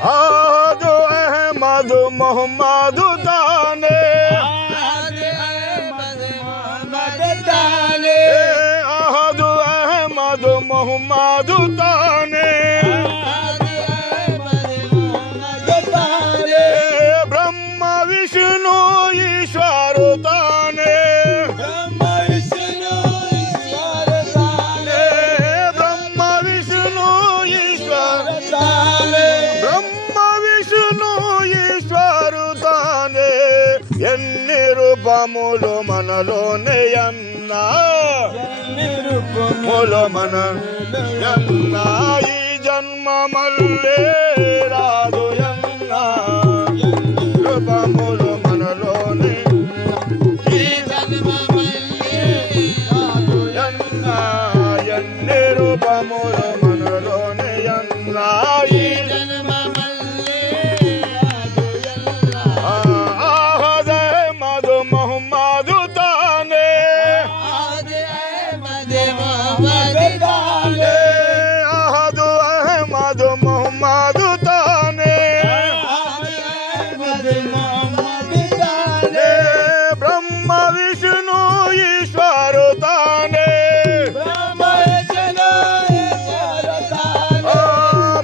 आदो अहमद मोहम्मद ताने आदो अहमद मोहम्मद ताने ब्रह्म विष्णु ईश्वर ताने ब्रह्म विष्णु ईश्वर ताने ఎన్ని రూపములు మనలోనే అన్నా రూపములు మనలోనే ఈ జన్మ మళ్ళీ రాదు అన్నా రూపములు మనలోనే ఈ జన్మ మళ్ళీ రాదు అన్నా ఎన్ని రూపములు మనలోనే అన్నా ఈ జన్మ मोहम्मद ताने ब्रह्म विष्णु ईश्वर ताने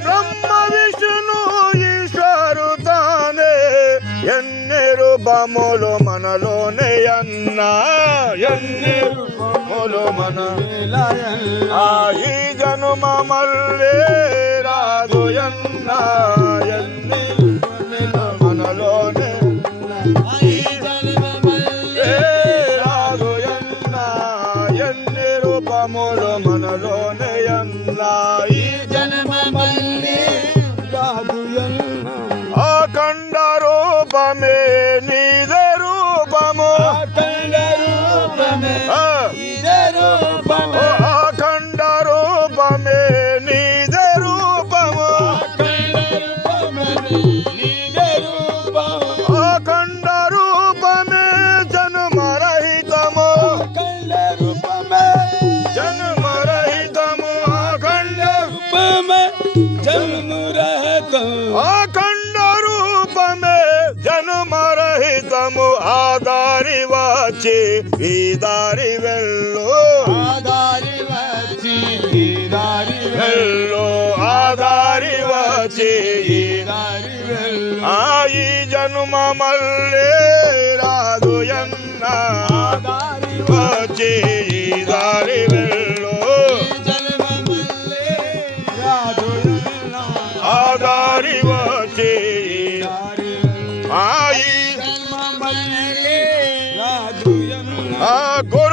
ब्रह्म विष्णु ईश्वर ताने ఎన్ని రూపములు మనలోనే అన్నా ఎన్ని రూపములు మన ఈ జన్మ మళ్ళీ రాదు అన్నా ఎన్ని మనలోనే ఈ జన్మ మళ్ళీ రాదు అన్నా ఎన్ని రూపములు మనలోనే అన్నా ఈ జన్మ మళ్ళీ రాదు అన్నా అఖండ రూపమే నీదే రూపము అఖండ రూపమే నీదే రూపము అఖండ రూపమే నీదే రూపము అఖండ రూపమే జన్మరహితము జన్మరహితము అఖండ రూపమే అఖండ రూపమే జన్మరహితము ఆదారి వచ్చి ఈ దారి వెళ్ళు ఆదారి వచ్చి ఈ దారి వెళ్ళు ఆదారి వచ్చి ఈ దారి వెళ్ళు ఈ జన్మ మళ్ళీ రాదు అన్నా ఆదారి వచ్చి ఈ దారి వెళ్ళు ఆదారి వచ్చి ఆ గో